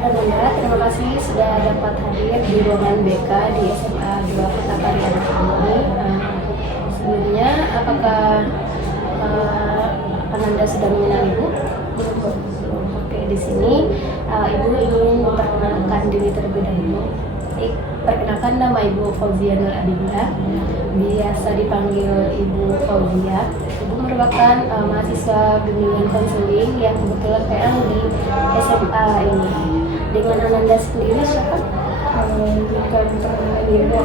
Ananda, terima kasih sudah dapat hadir di ruangan BK di SMA 2 Kota Pariaman ini. Sebelumnya, apakah Ananda sudah mengenal Ibu? Oke, di sini Ibu ingin memperkenalkan diri terlebih dahulu. Baik, perkenalkan nama Ibu Fauzia Nur Adinda, biasa dipanggil Ibu Fauzia. Ibu merupakan mahasiswa bimbingan konseling yang kebetulan PL di SMA ini. Dengan Ananda sendiri siapa? Bukan pernah diri.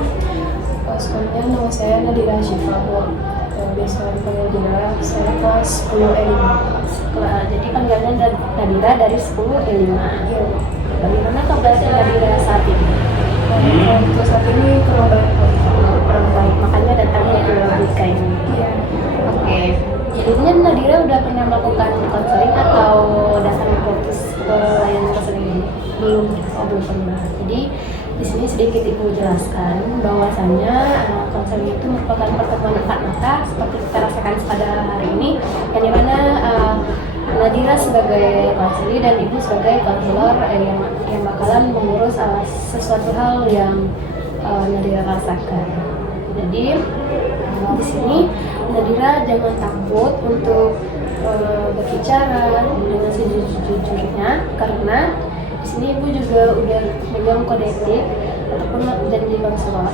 Sebenarnya nama saya Nadira Syifa. Biasa dipanggil Nadira. Saya kelas 10 E5. Jadi panggilannya Nadira dari 10 E5. Iya. Bagaimana kabarnya Nadira saat ini? Untuk saat ini kurang baik. Kurang baik, makanya datangnya ke BK ini. Iya. Oke. Sebelumnya Nadira udah pernah melakukan konseling atau datang fokus ke layanan konseling ini? Belum. Belum pernah. Jadi di sini sedikit Ibu jelaskan bahwasanya konseling itu merupakan pertemuan empat mata seperti kita rasakan pada hari ini, yang dimana Nadira sebagai konselor dan Ibu sebagai konselor yang bakalan mengurus sesuatu hal yang Nadira rasakan. Jadi di sini Nadira jangan takut untuk berbicara dengan sejujurnya, karena di sini Ibu juga udah megang kode etik ataupun janji konselor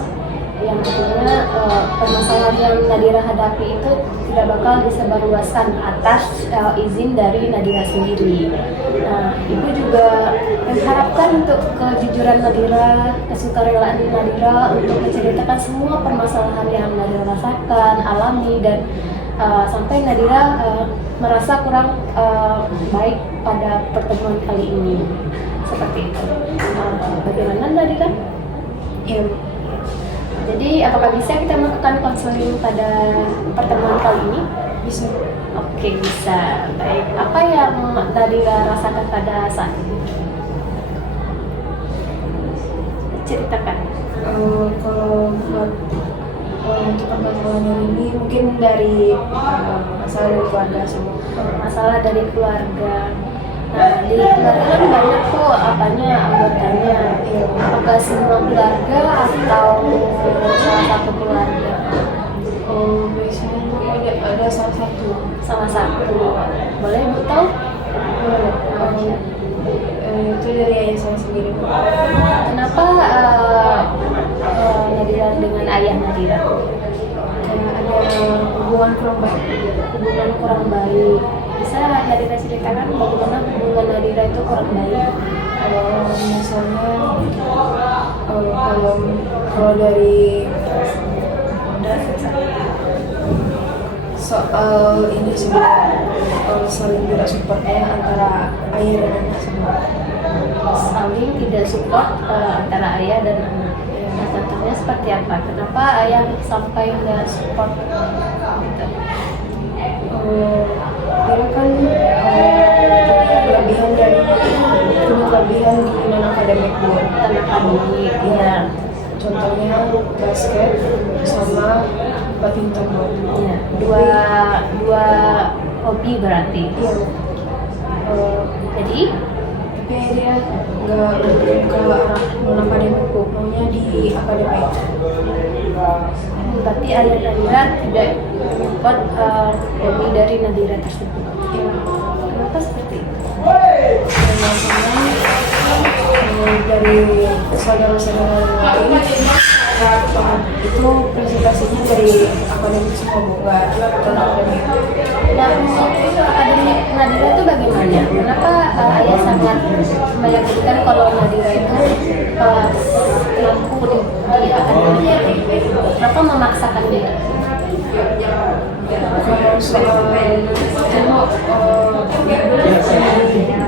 yang tentunya permasalahan yang Nadira hadapi itu tidak bakal disebarluaskan atas izin dari Nadira sendiri. Nah, Ibu juga mengharapkan untuk kejujuran Nadira, kesukarelaan Nadira untuk menceritakan semua permasalahan yang Nadira rasakan, alami, dan sampai Nadira merasa kurang baik pada pertemuan kali ini. Seperti itu. Bagaimana Nadira? Iya. Jadi apakah bisa kita melakukan konseling pada pertemuan kali ini? Bisa. Oke, bisa. Baik. Apa yang Nadira rasakan pada saat ini? Ceritakan. Kalau buat untuk permasalahan yang ini mungkin dari masalah dari keluarga semua. Masalah dari keluarga. Nah, di keluarga kan banyak tuh anggotanya. Apakah semua keluarga atau salah satu keluarga? Biasanya ada salah satu. Salah satu. Boleh Ibu tahu? Itu dari ayah saya sendiri. Kenapa Nadira dengan ayah Nadira? Ada hubungan kurang baik. Hubungan kurang baik. Bisa Nadira ceritakan bagaimana hubungan Nadira itu kurang baik? Misalnya kalau dari soal ini sebenarnya saling tidak supportnya antara ayah dan anak semua. Saling tidak support antara ayah dan anak. Nah, contohnya seperti apa? Kenapa ayah sampai nggak support? Gitu. Dia kan punya kelebihan di non akademik buat Anak akademik, ya. contohnya basket sama badminton. Ya, dua hobi berarti. Iya. Jadi Tapi dia nggak ke arah non akademik, maunya di akademik. berarti ayah Nadira tidak support hobi dari Nadira tersebut. Iya. Kenapa seperti itu? Dari saudara-saudara lain itu presentasinya dari akademik semua, bukan non akademik. Dan akademik Nadira itu bagaimana? Kenapa ayah sangat meyakinkan kalau Nadira itu mampu di akademik? Kenapa memaksakan dia? Kalau soal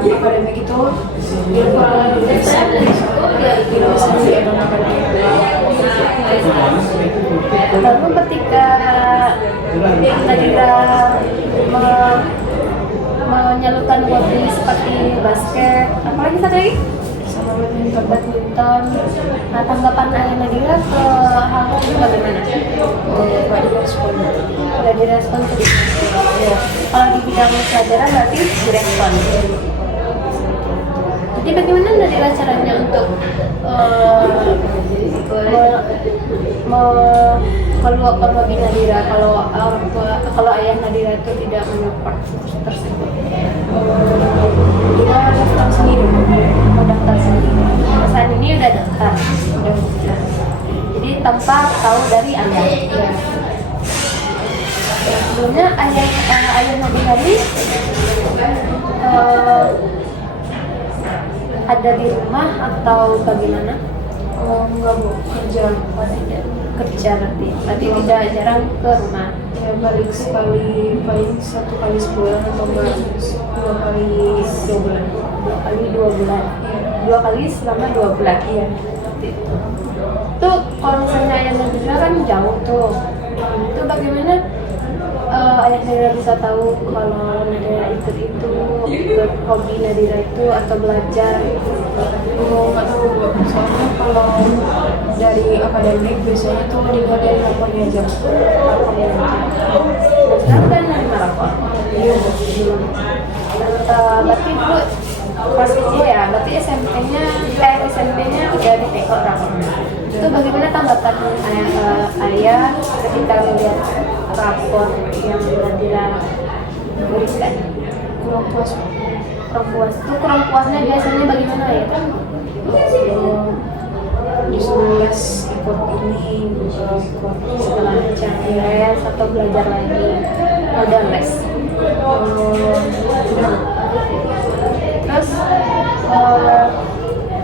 akademik itu dia kalau bisa di non akademik. Lalu ketika Nadira menyalurkan hobi seperti basket, apalagi satu lagi? Sama badminton. Badminton. Nah, tanggapan ayah Nadira ke hal itu bagaimana? Nggak direspon. Udah direspon sedikit. Ya. Kalau di bidang pelajaran berarti direspon. Jadi bagaimana Nadira caranya untuk meluapkan hobi Nadira kalau orang tua, kalau ayah Nadira itu tidak menyupport tersebut? Kita daftar sendiri. Mau daftar sendiri. Saat ini udah daftar. Jadi tanpa tahu dari ayah. Ya. Sebelumnya ayah Nadira ini ada di rumah atau bagaimana? Enggak bu, kerja. Kerja berarti tidak jarang ke rumah. Ya balik sekali, paling 1 kali sebulan atau enggak 2 kali 2 bulan. 2 bulan. 2 kali selama 2 bulan. Iya. Seperti itu. Tuh kalau misalnya ayah Nadira kan jauh tuh. Itu bagaimana ayah Nadira bisa tahu kalau Nadira ikut hobi Nadira itu atau belajar? Nggak tahu bu, soalnya kalau dari akademik biasanya tuh dilihat dari rapornya aja. Rapornya aja. Sekarang kan nerima rapor. Iya bu. Berarti dulu pas kecil ya, berarti SMP-nya udah ditekor rapornya. Itu bagaimana tanggapan ayah ketika melihat rapor yang Nadira berikan? Kurang puas. Kurang puasnya biasanya bagaimana ya kan? Disuruh les ikut ini, ikut Segala macam les atau belajar lagi, ada les. Terus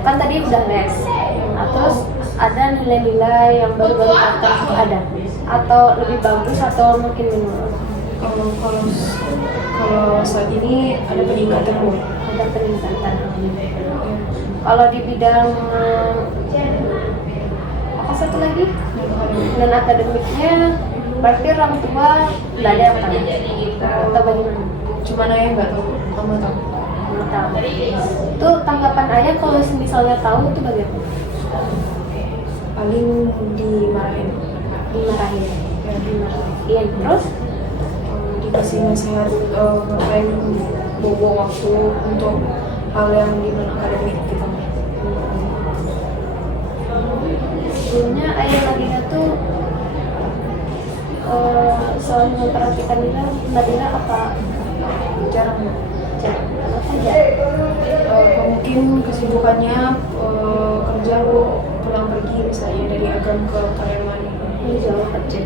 kan tadi udah les. Nah, terus ada nilai-nilai yang baru-baru ada atau lebih bagus atau mungkin menurun? Kalau saat ini ada peningkatan bu. Ada peningkatan. Kalau di bidang apa satu lagi? Non akademiknya berarti orang tua tidak ada yang tahu atau bagaimana? Cuma ayah nggak tahu, kamu tahu. Nggak tahu. Itu tanggapan ayah kalau misalnya tahu itu bagaimana? Paling dimarahin. Dimarahin. Ya. Iya, terus Dikasih nasihat ngapain bobo waktu untuk hal yang di non akademik gitu. sebelumnya ayah Nadira tuh selalu memperhatikan Nadira apa? Jarang bu. Apa saja? Mungkin kesibukannya kerja bu, pulang pergi misalnya dari Agam ke Karyawan. Ini jauh kecil.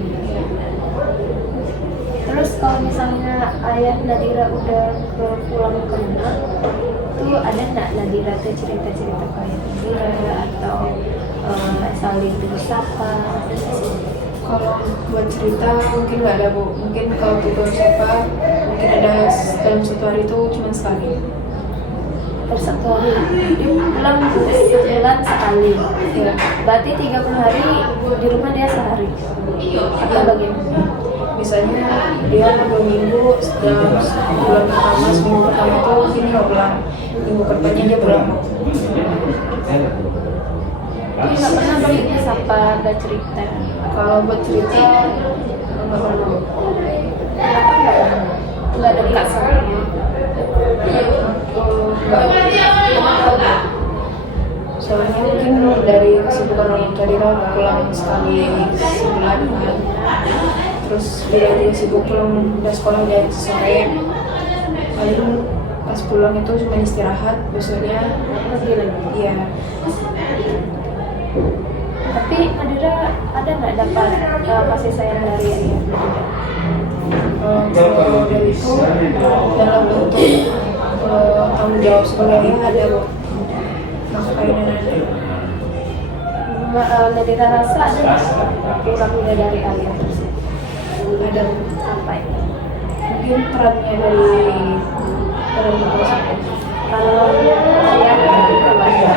Terus kalau misalnya ayah Nadira udah pulang ke rumah, tuh ada nggak Nadira tuh cerita-cerita kayak Nadira atau saling bersapa? Kalau buat cerita mungkin nggak ada bu. Mungkin kalau tidur sofa mungkin ada dalam 1 hari itu cuma sekali. Per 1 hari, sebulan sekali. Ya. Berarti 30 hari di rumah dia sehari. Atau bagaimana? Misalnya dia 2 minggu dalam bulan pertama, seminggu pertama itu mungkin nggak pulang, minggu kedepannya dia pulang. Tapi nggak pernah balik sapa, nggak cerita. Kalau buat cerita nggak pernah. Kenapa nggak dekat sama dia? Soalnya mungkin dari kesibukan orang tua dia pulang sekali sebulan kan. Terus dia juga sibuk pulang dari sekolah dari sore. Paling pas pulang itu cuma istirahat, besoknya Pergi lagi. iya. Tapi Nadira ada nggak dapat kasih sayang dari ayah Nadira? Kalau dari itu dalam bentuk tanggung jawab sebagai ayah ada bu. Nafkahin anak-anak. Nadira rasa ada nggak kurangnya dari ayah tersebut? Ada Apa itu? mungkin perannya dari peran keluarga. Kalau ayah itu keluarga,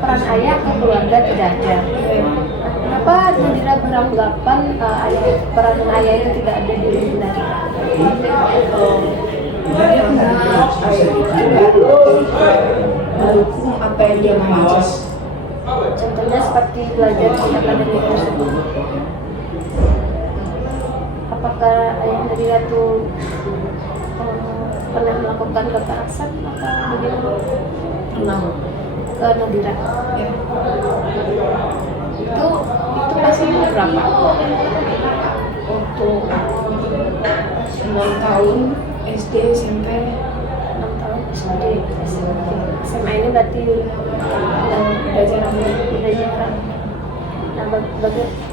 peran ayah ke keluarga tidak ada. Kenapa Nadira beranggapan peran ayah itu tidak ada di diri Nadira? Karena ayah itu mendukung apa yang dia mau aja. Contohnya seperti belajar di akademik tersebut. apakah ayah Nadira tuh pernah melakukan kekerasan atau bagaimana Pernah. ke Nadira? Ya. Itu pas umur berapa? Waktu 6 tahun SD SMP. 6 tahun SD, SMP. SMA ini berarti Udah jarang. udah jarang. Nah,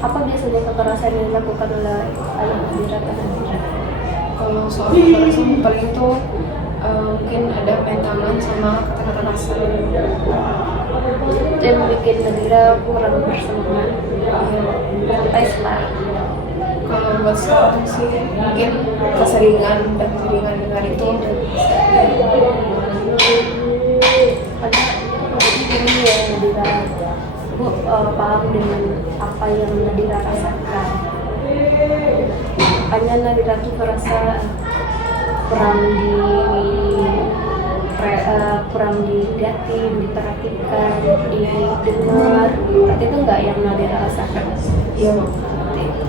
apa biasanya kekerasan yang dilakukan oleh ayah Nadira ke Nadira? Kalau soal kekerasan paling itu mungkin ada main tangan sama kata-kata kasar. Itu yang bikin Nadira kurang bersemangat sampai sekarang. Kalau buat sekarang sih mungkin keseringan dengar itu. Karena ini ya Nadira, Bu paham dengan apa yang Nadira rasakan. Makanya Nadira tuh merasa kurang dilihatin, diperhatikan, didengar. Berarti itu enggak yang Nadira rasakan. Iya, Bang. Seperti itu.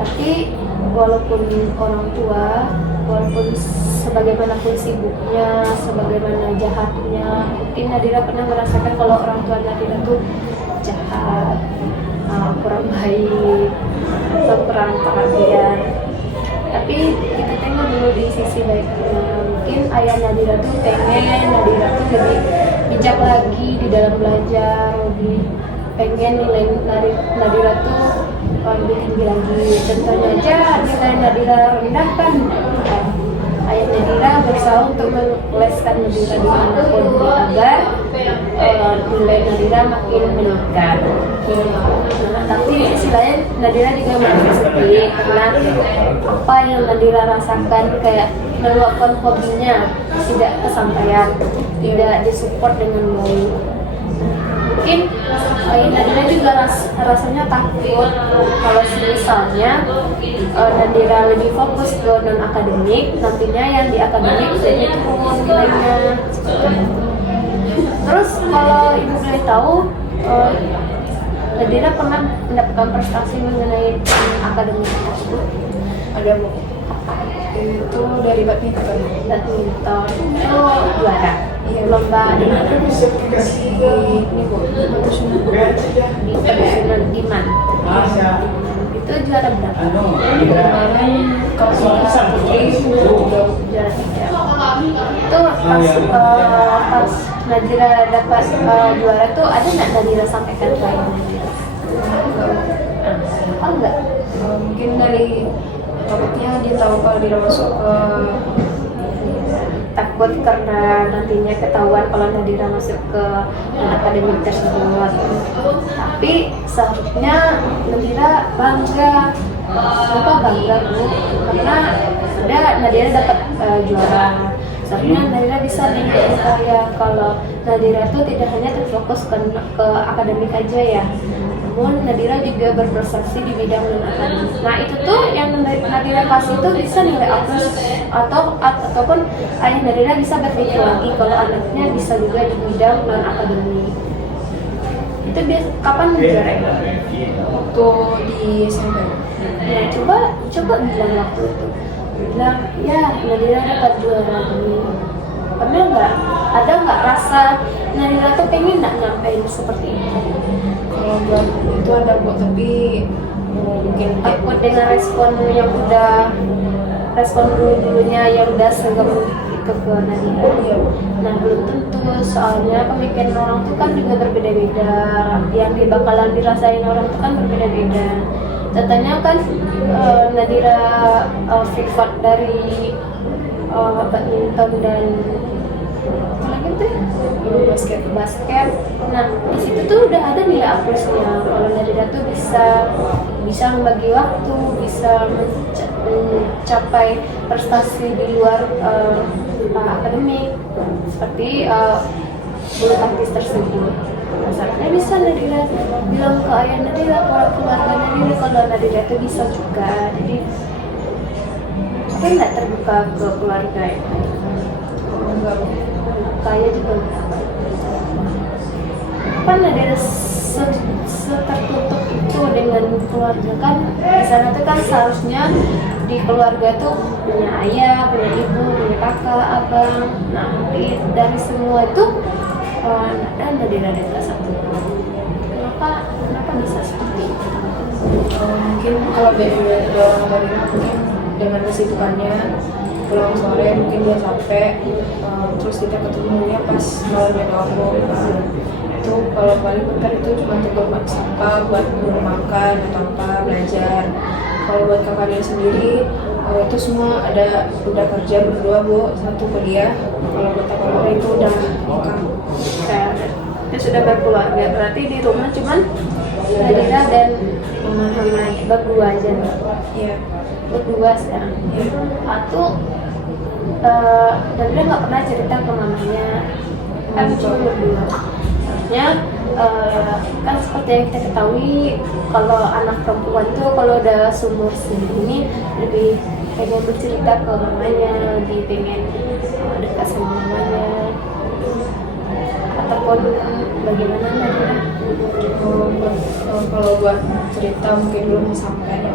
Tapi walaupun orang tua, walaupun sebagaimanapun sibuknya, sebagaimana jahatnya, mungkin Nadira pernah merasakan kalau orang tua Nadira tuh jahat, kurang baik, atau kurang perhatian. Tapi kita tengok dulu di sisi baiknya. Mungkin ayah Nadira tuh pengen Nadira tuh lebih bijak lagi di dalam belajar, lebih pengen nilai Nadira tuh lebih tinggi lagi. Contohnya aja nilai Nadira rendah kan, ayah Nadira berusaha untuk meleskan Nadira dimanapun agar nilai Nadira makin meningkat. Tapi di sisi lain Nadira juga merasa sedih karena apa yang Nadira rasakan kayak meluapkan hobinya tidak kesampaian, tidak disupport dengan baik. Mungkin Nadira juga rasanya takut kalau misalnya Nadira lebih fokus ke non akademik, nantinya yang di akademik jadi turun nilainya. Terus kalau ibu boleh tahu, Nadira pernah mendapatkan prestasi mengenai akademik tersebut? Ada, Bu. Itu dari badminton. Badminton itu juara. Iya, Lomba di mana? Ini, Bu. Di Pedusunan Iman. Itu juara berapa? Kemarin kalau putri Juara 3. Itu pas Nadira dapat juara tuh ada nggak Nadira sampaikan ke ayah Nadira? Oh enggak? mungkin dari takutnya dia tahu kalau dia masuk ke Takut karena nantinya ketahuan kalau Nadira masuk ke akademik tersebut. Tapi seharusnya Nadira bangga. Kenapa bangga, Bu? Karena ada Nadira dapat juara. Seharusnya Nadira bisa saya kalau Nadira tuh tidak hanya terfokus ke akademik aja ya, namun Nadira juga berprestasi di bidang non akademik. Nah itu tuh yang Nadira kasih tuh bisa nilai A+ ataupun ayah Nadira bisa berpikir lagi kalau anaknya bisa juga di bidang non akademik. Itu kapan juara? waktu di SMP. Ya coba bilang waktu itu, bilang ya Nadira dapat juara ini. Pernah nggak rasa Nadira tuh pengen nggak nyampein seperti itu? Kalau buat itu ada, Bu, tapi mungkin Takut dengan respon dulunya yang udah segem itu ke Nadira. Iya, Bu. Nah belum tentu, soalnya pemikiran orang tuh kan juga berbeda-beda, yang bakalan dirasain orang tuh kan berbeda-beda. Contohnya kan Nadira privat dari badminton dan apa lagi tuh basket. Nah di situ tuh udah ada nilai A+-nya. Kalau Nadira tuh bisa membagi waktu, bisa mencapai prestasi di luar akademik seperti bulu tangkis tersebut. Masalahnya bisa Nadira bilang ke ayah Nadira, ke keluarga Nadira kalau Nadira itu bisa juga. Jadi apa nggak terbuka ke keluarga ya? enggak, Bu. Kaya juga apa Nadira setertutup itu tuh dengan keluarga kan di sana tuh kan seharusnya di keluarga tuh punya ayah, punya ibu, punya kakak, abang. Nah dari semua itu dan Nadira ada kelas satu. Kenapa bisa seperti itu? Mungkin kalau dari orang Madinah mungkin dengan kesibukannya pulang sore mungkin dia capek, terus kita ketemunya pas malamnya doang itu kalau balik bentar itu cuma tegur sampah buat beli makan atau apa belajar. Kalau buat kakak dia sendiri itu semua udah kerja berdua bu, satu kuliah. Kalau buat kakak itu udah nikah. Ya sudah berkeluarga, berarti di rumah cuman Nadira dan Muhammad berdua aja. Iya. Berdua sekarang. Iya. Atau Nadira nggak pernah cerita ke mamanya, kan cuma berdua. Maksudnya kan seperti yang kita ketahui kalau anak perempuan tuh kalau udah seumur segini lebih pengen bercerita ke mamanya, lebih pengen dekat sama mamanya. Ataupun bagaimana Nadira? Kalau buat cerita mungkin belum sampai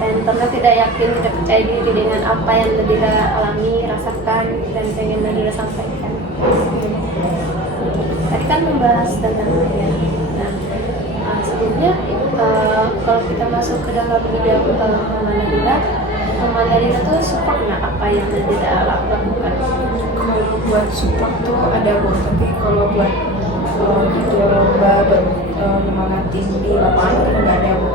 Karena tidak yakin, tidak percaya diri dengan apa yang Nadira alami, rasakan dan pengen Nadira sampaikan. Tadi kan membahas tentang ayah. Nah, sebelumnya kalau kita masuk ke dalam bidang Mama Nadira tuh support nggak apa yang Nadira lakukan? Kalau buat support tuh ada bu, tapi kalau buat video lomba buat nyemangatin di lapangan itu nggak ada bu.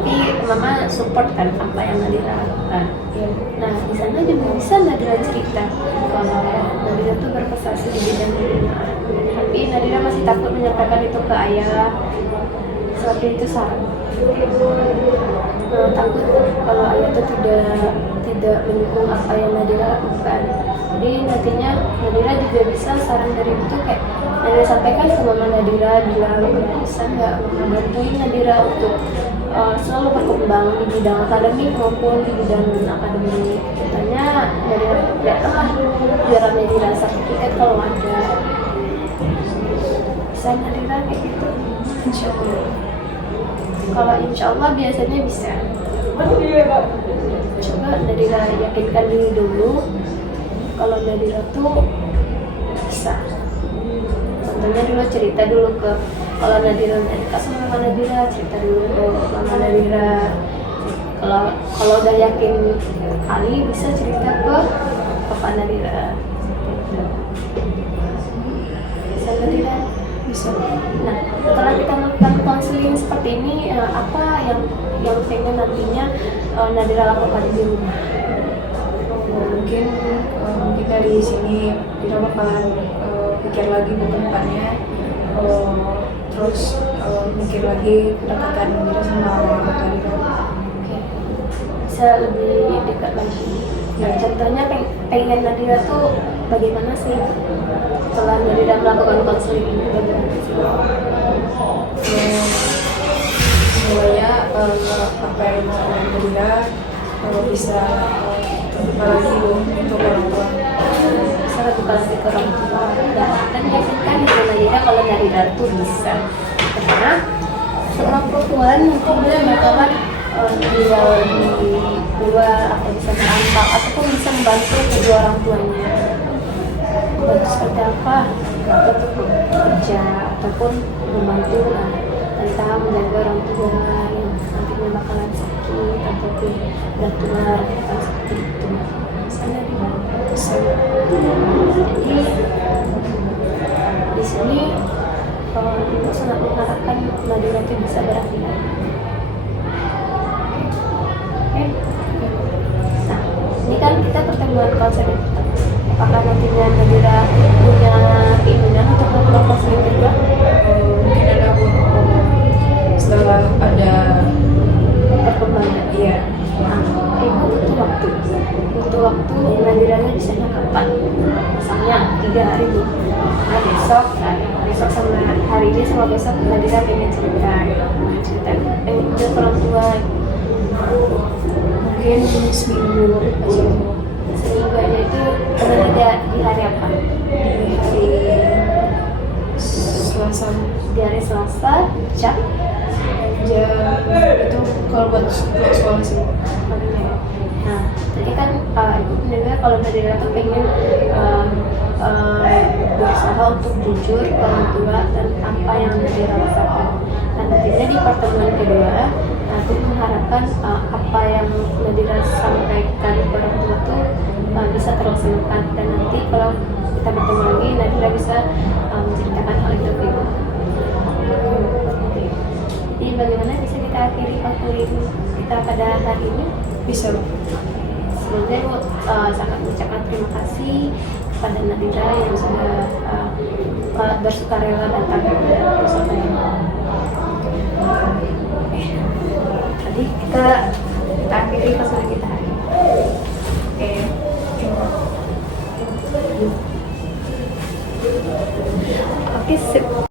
Tapi Mama support kan apa yang Nadira lakukan. Ya. Nah di sana juga bisa Nadira cerita kalau Nadira tuh berprestasi di bidang pembinaan. Tapi Nadira masih takut menyampaikan itu ke ayah. Seperti itu saran. Takut kalau ayah tuh tidak mendukung apa yang Nadira lakukan. Jadi nantinya Nadira juga bisa saran dari itu kayak Nadira sampaikan ke Mama Nadira, bilang bisa nggak membantuin Nadira untuk selalu berkembang di bidang akademik maupun di bidang akademik. Katanya Nadira datanglah biar Nadira sertifikat kalau ada. Bisa Nadira kayak gitu? Insya Allah. Kalau insya Allah biasanya bisa. Coba Nadira yakinkan diri dulu kalau Nadira tuh bisa. Contohnya dulu cerita dulu ke kalau Nadira dekat sama Mama Nadira, cerita dulu ke Mama Nadira. Kalau udah yakin kali bisa cerita ke Papa Nadira. Bisa Nadira? Bisa. Nah, setelah kita melakukan konseling seperti ini, apa yang pengen nantinya Nadira lakukan di rumah? Mungkin kita di sini kita bakalan pikir lagi ke depannya, terus mikir lagi kedekatan kita sama orang tua kita. Oke. Bisa lebih dekat lagi. Ya, contohnya pengen Nadira tuh bagaimana sih setelah Nadira melakukan konseling ini? Bagaimana sih? Semuanya apa yang Nadira bisa lagi untuk orang tua. Bisa buka lagi ke orang tua dan yakinkan dengan Nadira kalau Nadira tuh bisa. Karena seorang perempuan mungkin dia bakalan tinggal di luar atau bisa merantau ataupun bisa membantu kedua orang tuanya. Bantu seperti apa? Untuk kerja ataupun membantu entah menjaga orang tua yang nantinya bakalan sakit ataupun udah tua seperti itu. Misalnya bisa. Jadi di sini kita sangat mengharapkan Nadira itu bisa beraktivitas. Oke. Nah, ini kan kita pertemuan konseling. Apakah nantinya Nadira punya keinginan untuk melakukan konseling juga? Mungkin ada setelah ada Perkembangan. iya. Ibu butuh waktu Nadiranya di sana kapan? Misalnya 3 hari bu. Nah besok sama hari ini sama besok Nadira pengen cerita pengen ke orang tua. Mungkin seminggu aja. Seminggu aja itu Nadira di hari apa? Di hari Selasa. Di hari Selasa jam itu kalau buat sekolah sih. Oke. Nah, tadi kan ibu mendengar kalau Nadira tuh pengen berusaha untuk jujur ke orang tua dan apa yang Nadira rasakan. Nah, nantinya di pertemuan kedua, aku mengharapkan apa yang Nadira sampaikan ke orang tua tuh bisa terlaksanakan, dan nanti kalau kita bertemu lagi Nadira bisa menceritakan hal itu ke ibu. Jadi bagaimana bisa kita akhiri podcast kita pada hari ini? Bisa. Sebelumnya ibu sangat mengucapkan terima kasih kepada Nadira yang sudah bersukarela datang ke perusahaan ini. Tadi kita akhiri pesan kita. Oke. Oke, sip.